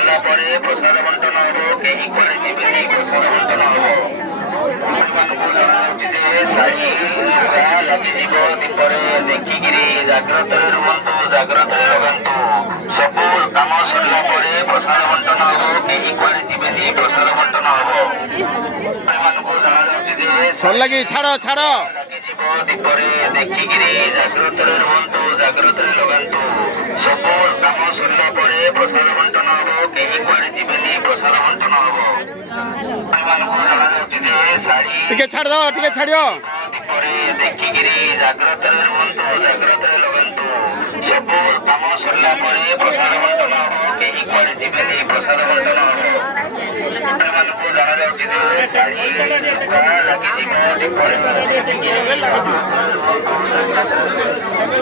ସରିଲା ପରେ ପ୍ରସାଦ ବଣ୍ଟନ ହେବ। କେହି କୁଆଡ଼େ ଯିବେନି, ପ୍ରସାଦ ବଣ୍ଟନ ହେବ। ସେମାନଙ୍କୁ ଜଣାଯାଉଛି ଯେ ଶାଢ଼ୀ ଲାଗିଯିବ ଦୀପରେ ଦେଖିକିରି ଜାଗ୍ରତରେ ରୁହନ୍ତୁ, ଜାଗ୍ରତରେ ରହନ୍ତୁ। ସବୁ କାମ ସରିଲା ପରେ ପ୍ରସାଦ ବଣ୍ଟନ ହେବ। କେହି କୁଆଡ଼େ ଯିବେନି, ପ୍ରସାଦ ବଣ୍ଟନ ହେବ। ସେମାନଙ୍କୁ ଜଣାଯାଉଛି ଯେ ସରିଲା କି ଛାଡ଼ ଛାଡ଼ ଲାଗିଯିବ ଦୀପରେ ଦେଖିକିରି ଜାଗ୍ରତରେ ରୁହନ୍ତୁ, ଜାଗ୍ରତରେ ଲଗାନ୍ତୁ। ସବୁ କାମ ସରିଲା ପରେ ପ୍ରସାଦ ବଣ୍ଟନ ହେବ। କେହି କୁଆଡ଼େ ଯିବେନି, ପ୍ରସାଦ ବଣ୍ଟନ ହେବ। ସେମାନଙ୍କୁ ଜଣାଯାଉଛି ଯେ ଶାଢ଼ୀ ଟିକେ ଛାଡ଼ିଦବ ଟିକେ ଛାଡ଼ିବ ଦୀପରେ ଦେଖିକିରି ଜାଗ୍ରତରେ ରୁହନ୍ତୁ, ଜାଗ୍ରତରେ ଲଗାନ୍ତୁ। ସବୁ କାମ ସରିଲା ପରେ ପ୍ରସାଦ ବଣ୍ଟନ ହେବ। କେହି କୁଆଡ଼େ ଯିବେନି, ପ୍ରସାଦ ବଣ୍ଟନ ହେବ। ସେମାନଙ୍କୁ ଜଣାଯାଉଛି ଯେ ଶାଢ଼ୀ ଲାଗିଯିବ ଦୀପରେ ଦେଖିକିରି ଜାଗ୍ରତରେ ରୁହନ୍ତୁ, ଜାଗ୍ରତରେ ଲଗାନ୍ତୁ।